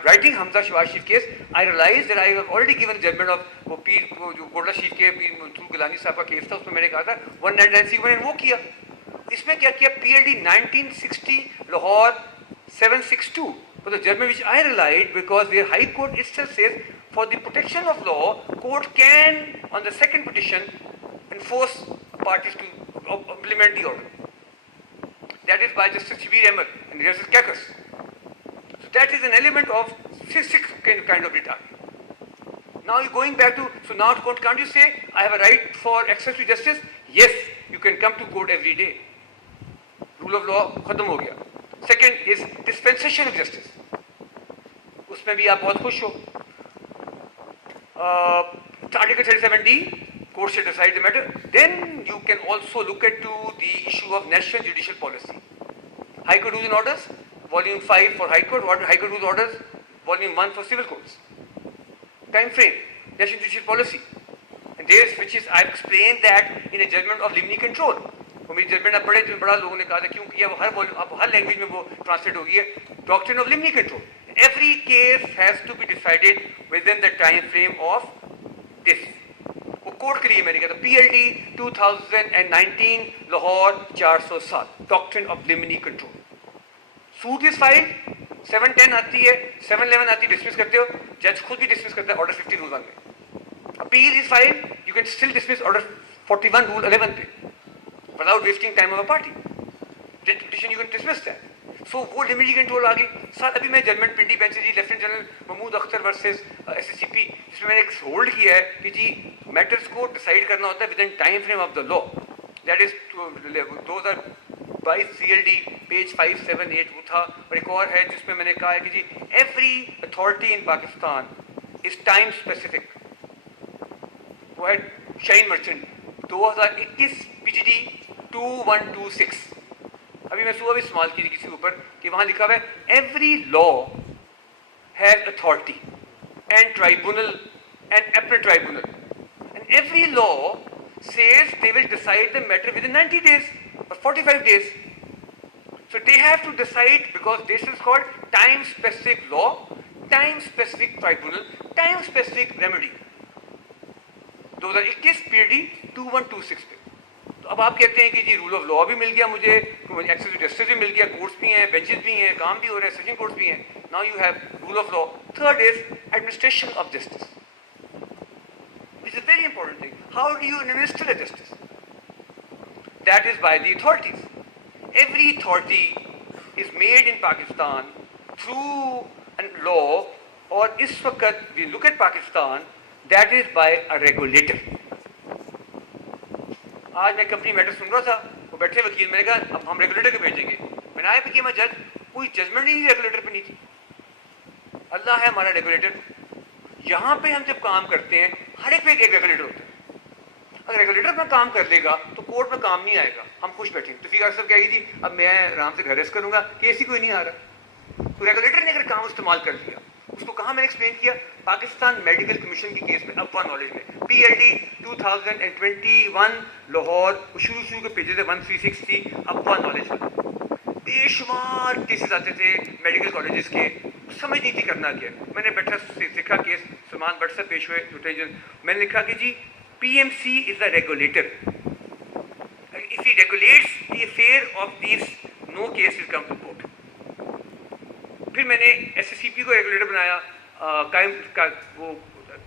writing Hamza Shawaz case, I realized that I have already given judgment of वो पीर जो गोडला sheath के पीर मंसूर गिलानी साहब का case था, उसमें मैंने कहा था 199C को मैंने वो किया. इसमें क्या किया, PLD 1960 Lahore 762 for the judgment which I relied, because the High Court itself says for the protection of law, court can on the second petition enforce parties to implement the order. That is by Justice Shabir Ahmed and Justice Kakas. So that is an element of six kind of writ. Now you're going back to, so now court, can't you say I have a right for access to justice? Yes, you can come to court every day. Rule of law khatam ho gaya. Second is dispensation of justice. उसमें भी आप बहुत खुश हो. Article 37D, court should decide the matter. Then you can also look at to the issue of national judicial policy. High Court Rules and Orders, Volume 5 for High Court, High Court Rules and Orders, Volume 1 for Civil Courts. Time frame, national judicial policy. And there, which is, I've explained that in a judgment of limine control. वो मेरी judgement आप पढ़े तो बड़ा लोगों ने कहा था क्यों किया, वो हर लैंग्वेज में वो ट्रांसलेट हो गई है. Doctrine of लिमिनी control. Every case has to be decided within the time frame of this. वो कोर्ट के लिए मैंने कहा था PLD 2019 Lahore 407 doctrine of लिमिनी control. Suit is filed, 710 आती है, 711 आती है, डिसमिस करते हो, जज खुद भी डिसमिस करता है ऑर्डर 15 रूल 1 में. Appeal is filed, you can still dismiss order 41 rule 11 पे without wasting time of a party. Writ petition you can dismiss that. So वो लिमिटी कंट्रोल आ गई. साथ अभी मैं जजमेंट पिंडी बेंच जी lieutenant general Mahmood Akhtar versus SSCP, जिसमें मैंने एक होल्ड किया है कि जी मैटर्स को डिसाइड करना होता है within time frame of the law. That is those are by CLD page 578 वो था. और एक और है जिसमें मैंने कहा है कि जी every authority in Pakistan is time specific. वो है शाइन मर्चेंट 2021 PGD 2126. अभी मैं सुबह भी इस्तेमाल की थी किसी ऊपर कि वहाँ लिखा हुआ है every law has authority and tribunal and appeal tribunal and every law says they will decide the matter with in 90 days or 45 days. So they have to decide because this is called time specific law, time specific tribunal, time specific remedy. 2021 PLD 2126 पे. तो अब आप कहते हैं कि जी rule of law भी मिल गया मुझे, एक्सेस टू जस्टिस भी मिल गया, कोर्ट्स भी हैं, बेंचेस भी हैं, काम भी हो रहा है, सेशन कोर्ट्स भी हैं. Now you have rule of law. Third is administration of justice. This is very important thing. How do you administer a justice? That is by the authorities. Every authority is made in Pakistan through an law, और इस वक्त we look at Pakistan, that is by a regulator. आज मैं company matter सुन रहा था, वो बैठे वकील, मैंने कहा अब हम रेगुलेटर को भेजेंगे. मैंने आया कि मैं जज, कोई जजमेंट नहीं रेगुलेटर पे नहीं थी. अल्लाह है हमारा रेगुलेटर. यहाँ पे हम जब काम करते हैं हर एक पे एक रेगुलेटर होता है. अगर रेगुलेटर अपना काम कर लेगा तो कोर्ट में काम नहीं आएगा, हम खुश बैठे. तो फिर अक्सर कहेगी जी अब मैं आराम से घर रेस्ट करूँगा, केस ही कोई नहीं आ रहा. तो रेगुलेटर ने अगर काम इस्तेमाल कर लिया, उसको कहाँ मैंने एक्सप्लेन किया, पाकिस्तान मेडिकल कमिशन के केस में अफवाह नॉलेज में PLD 2021 लाहौर, शुरू के पेजेस है 136 थी अफवाह नॉलेज में. बेशुमार केसेस आते थे मेडिकल कॉलेजेस के, समझ नहीं थी करना क्या. मैंने बैठा सीखा केस, सलमान भट्ट से पेश हुए. मैंने लिखा कि जी PMC is the regulator. If he regulates the affair of this, no case will come to court. फिर मैंने SSCP को रेगुलेटर बनाया. कायम का वो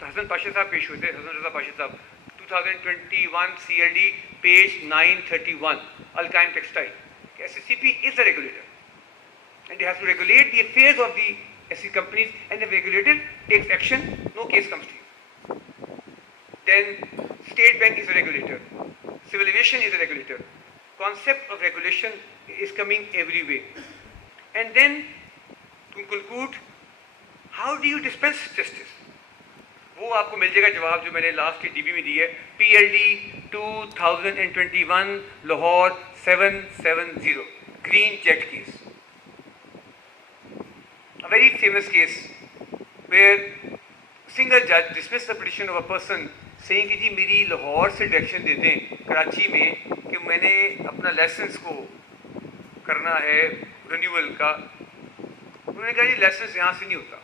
हसन पाशा साहब पेश हुए थे, Hasan Raza Pasha sahab, 2021 CLD page 931 Al Qaim textile. SSCP is the regulator and it has to regulate the affairs of the SC companies, and the regulator takes action, no case comes to you. Then State Bank is a regulator, civil aviation is a regulator. Concept of regulation is coming every way. And then to conclude, how do you dispense justice? वो आपको मिल जाएगा जवाब जो मैंने last की DB में दी है. PLD 2021 Lahore 770 green jet case, a very famous case where single judge dismissed the petition of a person saying कि जी मेरी लाहौर से डायरेक्शन दे दें कराची में कि मैंने अपना लाइसेंस को करना है रिन्यूअल का। उन्होंने कहा जी लाइसेंस यहाँ से नहीं होता।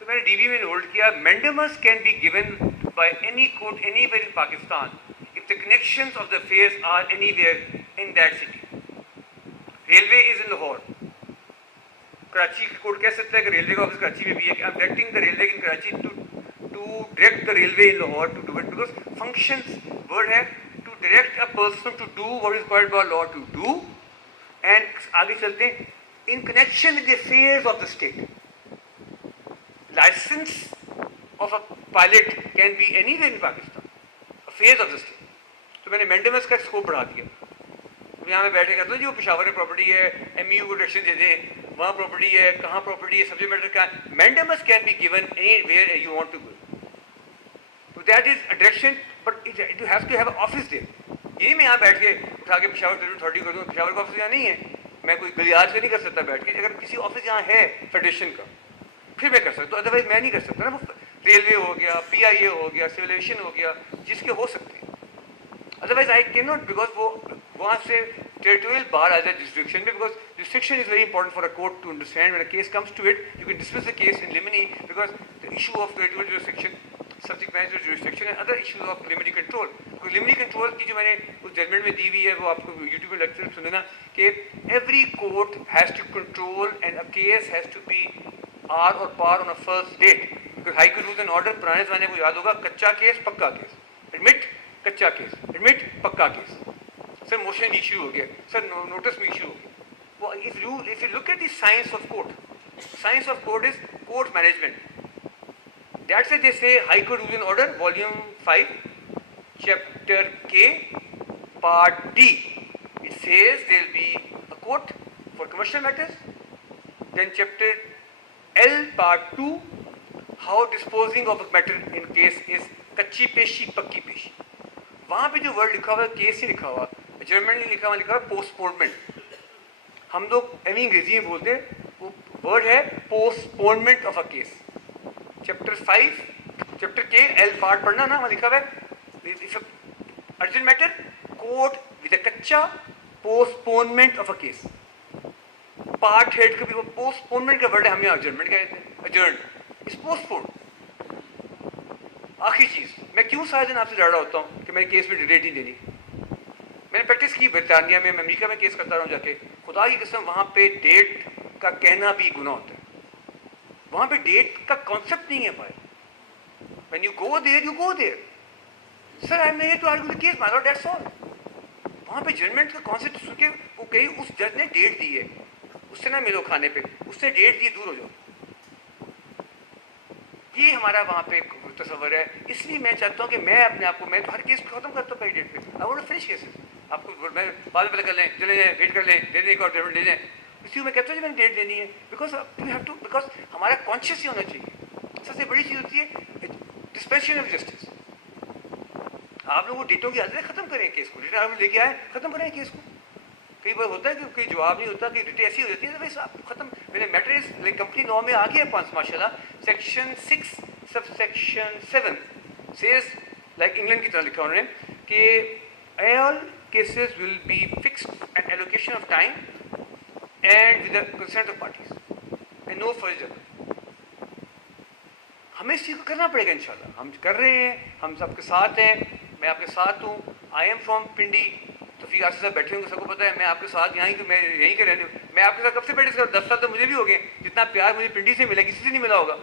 तो मैंने डीबी में नोट किया mandamus can be given by any court anywhere in Pakistan if the connections of the affairs are anywhere in that city. Railway is in Lahore. Karachi court कह सकता है कि रेलवे का ऑफिस कराची में भी है कि I am directing the railway in Karachi to direct the railway in Lahore to do it because functions word है to direct a person to do what is required by law to do. And आगे चलते हैं in connection with the affairs of the state. Licence of a pilot can be anywhere in Pakistan, affairs of the state. तो मैंने mandamus का scope बढ़ा दिया। यहाँ में बैठे कहते हो जी वो पेशावर में प्रॉपर्टी है, एमयू को डायरेक्शन दे दें, वहाँ प्रॉपर्टी है, कहाँ प्रॉपर्टी है, सब्जेक्ट मैटर का mandamus can be given anywhere you want to go. तो that is a direction but it has to have a office there. ये मैं यहाँ बैठ के उठा के पेशावर अथॉरिटी कर दूँ, पेशावर का ऑफिस यहाँ नहीं है, मैं कोई गलियार से नहीं कर सकता बैठ के। अगर किसी ऑफिस यहाँ है फेडरेशन का फिर मैं कर सकता हूँ, अदरवाइज मैं नहीं कर सकता ना। वो रेलवे हो गया, PIA हो गया, सिविल एविएशन हो गया, जिसके हो सकते हैं। Otherwise, I cannot because वो वहाँ से territorial bar as a jurisdiction because jurisdiction is very important for a court to understand. When a case comes to it, you can dismiss the case in limine because the issue of territorial jurisdiction, subject matter jurisdiction, and other issues of limine control. Because limine control की जो मैंने उस judgment में दी हुई है वो आपको YouTube में lecture में सुने ना कि every court has to control and a case has to be R or par on a first date. Because High Court rules and order पुराने ज़माने को याद होगा कच्चा केस पक्का केस, admit कच्चा केस, एडमिट पक्का केस, सर मोशन इशू हो गया, सर नोटिस में इशू हो गया। वो if you look at the science of court, science of court is court management. That's why they say high court rules and order volume 5 chapter K part D it says there will be a court for commercial matters, then chapter L part 2 how disposing of a matter in case is कच्ची पेशी पक्की पेशी। वहाँ पे जो word लिखा हुआ है केस ही लिखा हुआ, जर्मन नहीं लिखा हुआ, लिखा हुआ पोस्टपोनमेंट। हम लोग अंग्रेजी में बोलते हैं, वो वर्ड है postponement of a case. Chapter 5 chapter K L part पढ़ना ना, वहाँ लिखा हुआ है urgent matter court with a कच्चा postponement of a case. Part head का भी वो पोस्टपोनमेंट का वर्ड है, हम यहाँ अजर्नमेंट कहते हैं, अजर्न इज पोस्टपोन। आखिरी चीज़, मैं क्यों सारे दिन आपसे लड़ रहा होता हूँ कि मैंने केस में डेट नहीं देनी। मैंने प्रैक्टिस की ब्रिटानिया में, मैं अमेरिका में केस करता रहा हूँ जाके, खुदा की कसम वहाँ पे डेट का कहना भी गुनाह होता है। वहाँ पे डेट का कॉन्सेप्ट नहीं है भाई। When you go there you go there, sir I am here to argue the case my lord, that's all. वहाँ पे जजमेंट का कॉन्सेप्ट सुन के वो कहीं उस जज ने डेट दी है, उससे ना मिलो खाने पे, उससे डेट दी, दूर हो जाओ। ये हमारा वहाँ पे तस्वर है। इसलिए मैं चाहता हूँ कि मैं अपने आप को, मैं तो हर केस को खत्म करता हूँ पहली डेट पे। I want to finish cases. आपको मैं बाद में पता कर लें, चले जाएँ, वेट कर लें, दे दें और डेट ले जाएँ। इसलिए मैं कहता हूँ कि मैंने डेट देनी है because you have to, because हमारा कॉन्शियस ही होना चाहिए। सबसे बड़ी चीज़ होती है डिस्पेंसेशन ऑफ जस्टिस। आप लोग डेटों की आदतें खत्म करें केस को, डेट आप लेके आए खत्म करें केस को। कई बार होता है कि कोई जवाब नहीं होता, कि डेटें ऐसी हो जाती है, तो आप खत्म। मैंने matter is like company law में आ गया 5 माशाल्लाह, section 6 subsection 7 says like England की तरह लिखा उन्होंने कि all cases will be fixed at allocation of time and with the consent of parties and no further. हमें इस चीज़ को करना पड़ेगा इंशाल्लाह। हम कर रहे हैं, हम सबके साथ हैं, मैं आपके साथ हूँ। आई एम फ्रॉम पिंडी, तो फिर आपके साथ बैठे होंगे, सबको पता है मैं आपके साथ यहाँ ही, मैं यहीं के रहने, मैं आपके साथ कब से बैठे, 10 साल तो मुझे भी हो गए। जितना प्यार मुझे पिंडी से मिला किसी से नहीं मिला होगा।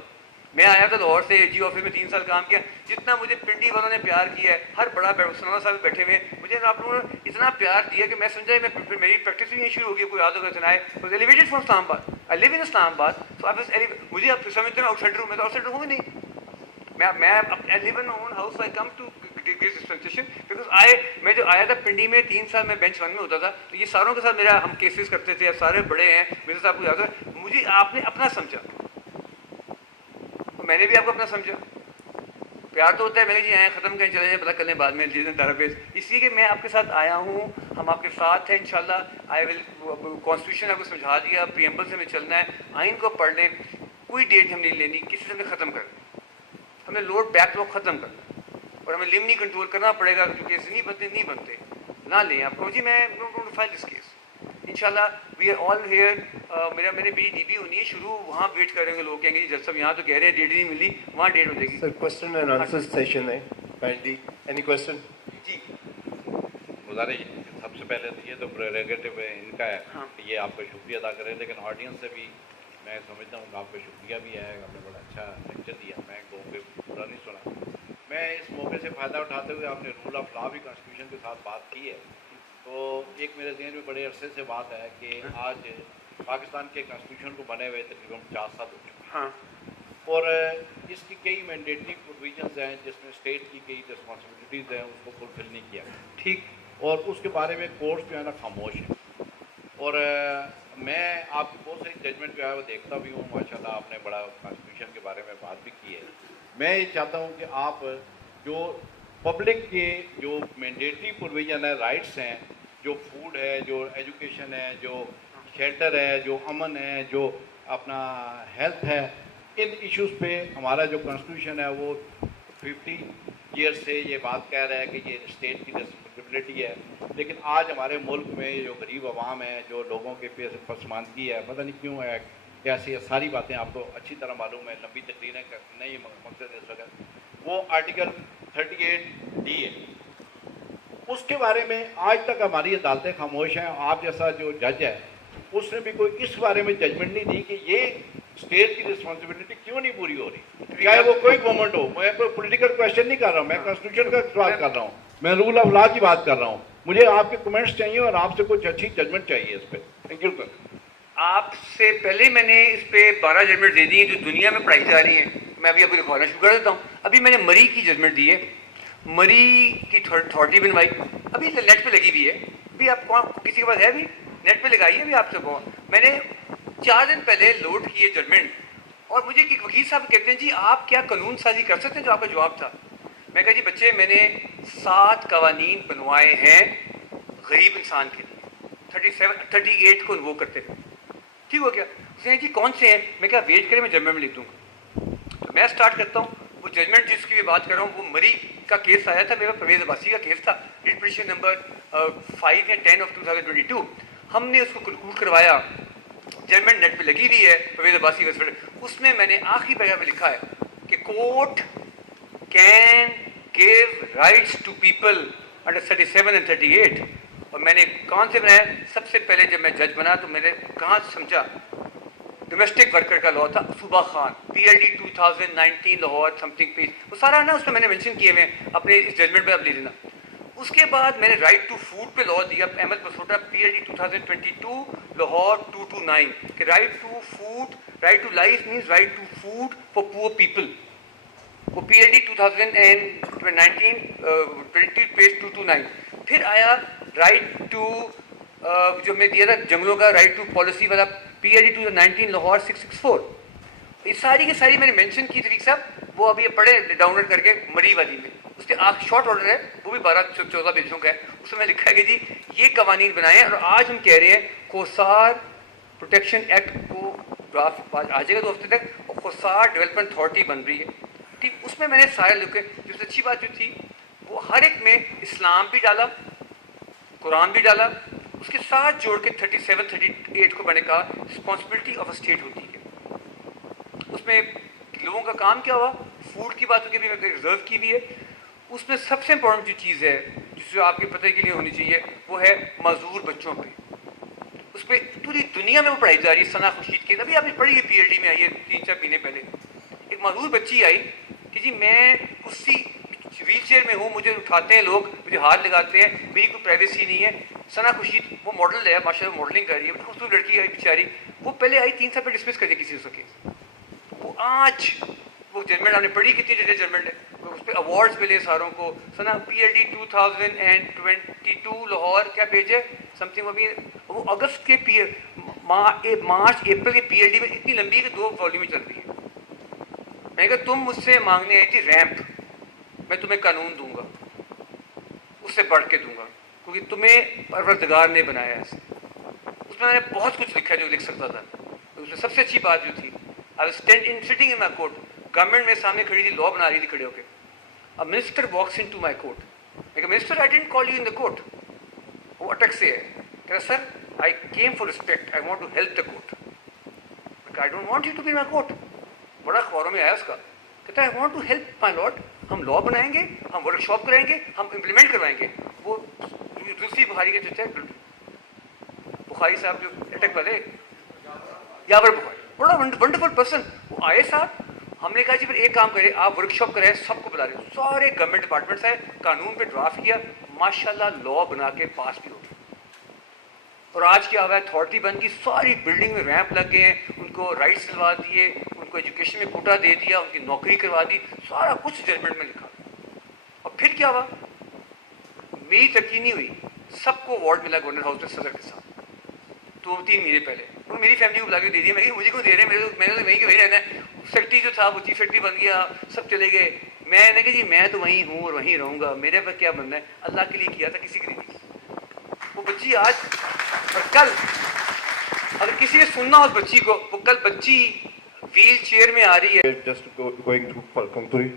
मैं आया था लाहौर से, जी ऑफिस में 3 साल काम किया, जितना मुझे पिंडी वालों ने प्यार किया है, हर बड़ा सुनाना साहब बैठे हुए, मुझे आप लोगों ने इतना प्यार दिया कि मैं समझा मैं मेरी प्रैक्टिस भी यहीं शुरू हो गई। कोई याद होगा सुनाए, was elevated from Islamabad, I live in Islamabad, so आप मुझे आप समझते हैं आउटसाइडर हूँ, मैं तो आउटसाइडर हूँ नहीं। मैं live in own house, I come to dispensation because मैं जो आया था पिंडी में 3 साल मैं बेंच 1 में होता था, तो ये सारों के साथ मेरा हम केसेस करते थे, सारे बड़े हैं मेरे साथ, आपको याद है। मुझे आपने अपना समझा, मैंने भी आपको अपना समझा, प्यार तो होता है, मैंने जी आए ख़त्म करें चले जाए, पता कर लें बाद में दारापेश, इसलिए कि मैं आपके साथ आया हूँ, हम आपके साथ हैं इंशाल्लाह। आई विल कॉन्स्टिट्यूशन आपको समझा दिया, प्रीएम्बल से हमें चलना है, आइन को पढ़ लें, कोई डेट हम नहीं लेनी, किसी से हमें ख़त्म करना, हमें लोड बैकलॉग ख़त्म करना, और हमें लिम नहीं कंट्रोल करना पड़ेगा, जो केस नहीं बनते ना लें आपको जी। मैं फाइल दिस केस इंशाल्लाह, वी आर ऑल हेयर। मैंने मेरी डीबी होनी है शुरू, वहाँ वेट करेंगे, लोग कहेंगे जी जज साहब यहाँ तो कह रहे हैं डेट नहीं मिली, वहाँ डेट हो जाएगी। Sir question and answer session है काइंडली, एनी क्वेश्चन जी गुजारिश, सबसे पहले तो ये तो प्रेरोगेटिव इनका है हाँ। कि ये आपका शुक्रिया अदा करें, लेकिन ऑडियंस से भी मैं समझता हूँ कि आपका शुक्रिया भी है, आपने बड़ा अच्छा लेक्चर दिया, मैं कहूँ कि पूरा नहीं सुना। मैं इस मौके से फ़ायदा उठाते हुए आपने रूल ऑफ लॉ भी कॉन्स्टिट्यूशन के साथ बात की है, तो एक मेरे जहन में बड़े अरसे से बात है कि आज पाकिस्तान के कॉन्स्टिट्यूशन को बने हुए तकरीबन 50 साल हो चुके हैं, हाँ, और इसकी कई मैंडेटरी प्रोविजंस हैं जिसमें स्टेट की कई रिस्पॉन्सिबिलिटीज़ हैं, उसको फुलफिल नहीं किया ठीक, और उसके बारे में कोर्ट्स जो है ना खामोश है। और मैं आपकी बहुत सारी जजमेंट जो है वो देखता भी हूँ, माशाल्लाह आपने बड़ा कॉन्स्टिट्यूशन के बारे में बात भी की है। मैं ये चाहता हूँ कि आप जो पब्लिक के जो मैंडेटरी प्रोविजन है, राइट्स हैं, जो फूड है, जो एजुकेशन है, जो शेल्टर है, जो अमन है, जो अपना हेल्थ है, इन इश्यूज़ पे हमारा जो कॉन्स्टिट्यूशन है वो 50 ईयर से ये बात कह रहा है कि ये स्टेट की रिस्पॉन्सिबिलिटी है, लेकिन आज हमारे मुल्क में जो गरीब आवाम है, जो लोगों के पे पसमानदगी है, पता नहीं क्यों है, कैसे ये सारी बातें आपको अच्छी तरह मालूम है, लंबी तकरीरें नहीं मकसद इस वक्त, वो आर्टिकल 38D है, उसके बारे में आज तक हमारी अदालतें खामोश हैं। आप जैसा जो जज है उसने भी कोई इस बारे में जजमेंट नहीं दी कि ये स्टेट की रिस्पॉन्सिबिलिटी क्यों नहीं पूरी हो रही, चाहे वो कोई गवर्नमेंट हो। मैं कोई पॉलिटिकल क्वेश्चन नहीं कर रहा हूँ, मैं कॉन्स्टिट्यूशन का सवाल कर रहा हूँ, मैं रूल ऑफ लॉ की बात कर रहा हूँ। मुझे आपके कमेंट्स चाहिए और आपसे कुछ अच्छी जजमेंट चाहिए इस पर। Thank you sir. आपसे पहले मैंने इस पे 12 जजमेंट दे दी हैं जो दुनिया में पढ़ाई जा रही हैं, मैं अभी आपको लिखवाना शुरू कर देता हूँ। अभी मैंने मरी की जजमेंट दी है, मरी की अथॉरिटी बनवाई, अभी नेट पे लगी हुई है, अभी आप कौन किसी के पास है, अभी नेट पे लगाई है, अभी आपसे कौन, मैंने 4 दिन पहले लोड की है जजमेंट। और मुझे एक वकील साहब कहते हैं जी आप क्या कानून साजी कर सकते हैं, जो आपका जवाब था। मैं कहा जी बच्चे मैंने 7 कवानीन बनवाए हैं गरीब इंसान के लिए, 38 को वो करते हुए, ठीक हो गया। उसने जी कौन से हैं, मैं क्या वेट करें, मैं जजमेंट में लिख दूँगा। तो मैं स्टार्ट करता हूँ। वो जजमेंट जिसकी मैं बात कर रहा हूँ वो मरी का केस आया था, मेरा परवेज अब्बासी का केस था, रिट पिटीशन नंबर 5 या 10 ऑफ 2022। हमने उसको कंक्लूड करवाया, जजमेंट नेट पे लगी हुई है, परवेज अब्बासी का। उसमें मैंने आखिरी पैराग्राफ में लिखा है कि court can give rights to people under 37 and 38। और मैंने कौन से बनाया, सबसे पहले जब मैं जज बना तो मैंने कहाँ समझा, डोमेस्टिक वर्कर का लॉ था, सूबा Khan, PLD 2019 Lahore something page, वो सारा ना उसमें मैंने मेंशन किए हुए हैं अपने इस जजमेंट में, आप ले लेना। उसके बाद मैंने राइट टू फूड पे लॉ दिया, अहमद पसोटा PLD 2022 लाहौर 229 कि right to food, right to life means right to food for poor people, वो PLD 2019 20 पेज 229। फिर आया राइट टू जो मैं दिया था जंगलों का राइट टू पॉलिसी वाला, PLD 2019 लाहौर 664। ये सारी की सारी मैंने मेंशन की थी साहब, वो अभी पढ़े डाउनलोड करके मरी वाली में, उसके शॉर्ट ऑर्डर है, वो भी 12-14 पेजों का है। उसमें लिखा है कि जी ये कवानीन बनाए, और आज हम कह रहे हैं कोसार प्रोटेक्शन एक्ट को ड्राफ्ट आ जाएगा 2 हफ्ते तक, और कोसार डेवलपमेंट अथॉरिटी बन रही है, ठीक। उसमें मैंने सारे लिखे, सबसे अच्छी बात जो थी वो हर एक में इस्लाम भी डाला, कुरान भी डाला, उसके साथ जोड़ के 37-38 को मैंने कहा रिस्पॉन्सिबिलिटी ऑफ अ स्टेट होती है। उसमें लोगों का काम क्या हुआ, फूड की बात होगी भी मैंने रिजर्व की भी है। उसमें सबसे इंपॉर्टेंट जो चीज़ है जिससे आपके पते के लिए होनी चाहिए वो है मजदूर बच्चों पे, उस पर पूरी दुनिया में वो पढ़ाई जा रही है। सना खुर्शीद के अभी आपने पढ़ी है, PLD में आई है 3-4 महीने पहले, एक मजदूर बच्ची आई कि जी मैं उसी व्हील चेयर में हूँ, मुझे उठाते हैं लोग, मुझे हाथ लगाते हैं, मेरी कोई प्राइवेसी नहीं है। सना खुर्शीद वो मॉडल है, माशाल्लाह मॉडलिंग कर रही है, खूबसूरत लड़की आई बेचारी, वो पहले आई 3 साल पर डिसमिस कर दिया किसी से केस, वो आज वो जजमेंट आपने पढ़ी, कितनी जगह जजमेंट है, तो उस पर अवार्ड्स मिले सारों को। सना PLD 2022 लाहौर क्या पेज है समथिंग, वो अगस्त के मार्च अप्रैल के PLD में इतनी लंबी है कि 2 वॉल्यूम में चल रही है। मैंने कहा तुम मुझसे मांगने आई थी रैंप, मैं तुम्हें कानून दूंगा, उससे बढ़ के दूंगा, क्योंकि तुम्हें परवरदिगार ने बनाया है ऐसे। उसमें मैंने बहुत कुछ लिखा जो लिख सकता था। उसमें सबसे अच्छी बात जो थी, I was sitting in my court, government मेरे सामने खड़ी थी, लॉ बना रही थी खड़े होकर। A minister walks in to my court, like minister I didn't call you in the court. वो अटक से है, कह रहा sir I came for respect, I want to help the court, I don't want you to be my court. बड़ा अखबारों में आया उसका, कहता है I want to help my lord, हम लॉ बनाएंगे, हम वर्कशॉप कराएंगे, हम इम्प्लीमेंट करवाएंगे। वो दूसरी बुखारी के चचा बुखारी साहब जो अटक वाले, यावर बुखारी, बड़ा वंडरफुल पर्सन, वो आए साथ। हमने कहा जी फिर एक काम करें, आप वर्कशॉप कराएं, सबको बुला रहे, सारे गवर्नमेंट डिपार्टमेंट्स आए, कानून पे ड्राफ्ट किया, माशाल्लाह लॉ बना के पास भी हो गया। और आज क्या हुआ है, अथॉरिटी बन की, सारी बिल्डिंग में रैंप लग गए हैं, उनको राइट्स दिलवा दिए, उनको एजुकेशन में कोटा दे दिया, उनकी नौकरी करवा दी, सारा कुछ जजमेंट में लिखा। और फिर क्या हुआ, मेरी तरक्की नहीं हुई, सबको अवार्ड मिला गवर्नर हाउस में सदर के साथ 2-3 महीने पहले। उन्होंने मेरी फैमिली को बुला के दे दिया। मैं मुझे क्यों दे रहे हैं, मैंने तो वहीं के वहीं रहना है। सेक्रेटरी जो था वो चीफ सेक्रेटरी बन गया, सब चले गए। मैंने कहा जी मैं तो वहीं हूँ और वहीं रहूँगा, मेरे पर क्या बनना है, अल्लाह के लिए किया था, किसी के लिए नहीं। वो बच्ची आज और कल, अगर किसी ने सुनना हो उस बच्ची को, वो कल बच्ची व्हील चेयर में आ रही है। Just going to Perfunctory.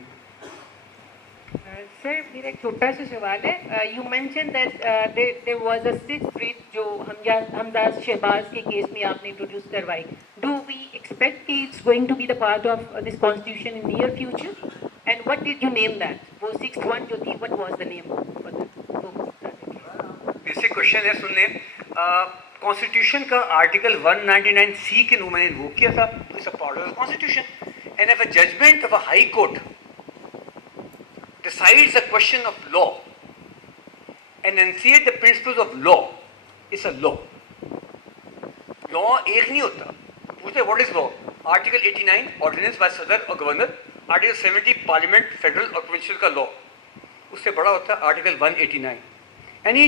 Sir मेरा एक छोटा सा सवाल है। You mention that there was a sixth breath जो हमदास शहबाज के केस में आपने इंट्रोड्यूस करवाई। डू वी एक्सपेक्ट कि it's going to be the part of this constitution in near future, and what did you name that? वो सिक्स्थ वन जो थी, what was the name for that? Basic question है, सुन लें। Constitution का article 199C के मैंने invoke किया था, it's a part of the constitution, and if a judgment of a high court decides a question of law and enunciate the principles of law, it's a law. Law एक नहीं होता। पूछते what is law? Article 89 ordinance by सदर और governor, Article 70 parliament federal और provincial का law, उससे बड़ा होता है Article 189। Any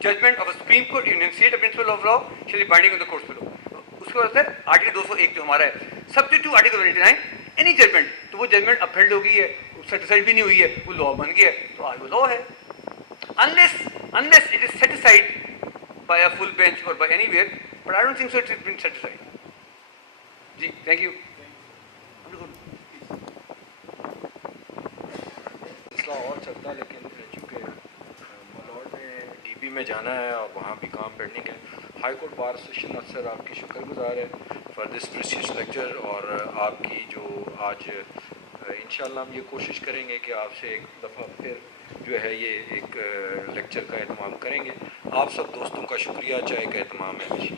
judgment of a Supreme Court enunciate a principle of law shall be binding on the courts below. उसके बाद है Article 201 जो हमारा है, subject to Article 189 any judgment, तो वो जजमेंट अपहेल्ड हो गई है, सेटिसाइड भी नहीं हुई है, वो लॉ बन गया, तो आज वो लॉ है। Unless it is set aside by a full bench or by anywhere, but I don't think so it has been set aside. Ji, thank you. मसला और चलता, लेकिन चूँकि मलौट में डीबी में जाना है और वहाँ भी काम पेंडिंग है, हाई कोर्ट बार एसोसिएशन अक्सर आपकी शुक्रगुजार है फॉर दिस प्रीशियस लेक्चर। और आपकी जो आज इंशाल्लाह हम ये कोशिश करेंगे कि आपसे एक दफ़ा फिर जो है ये एक लेक्चर का एहतमाम करेंगे। आप सब दोस्तों का शुक्रिया, चाय का एहतमाम है हमेशा।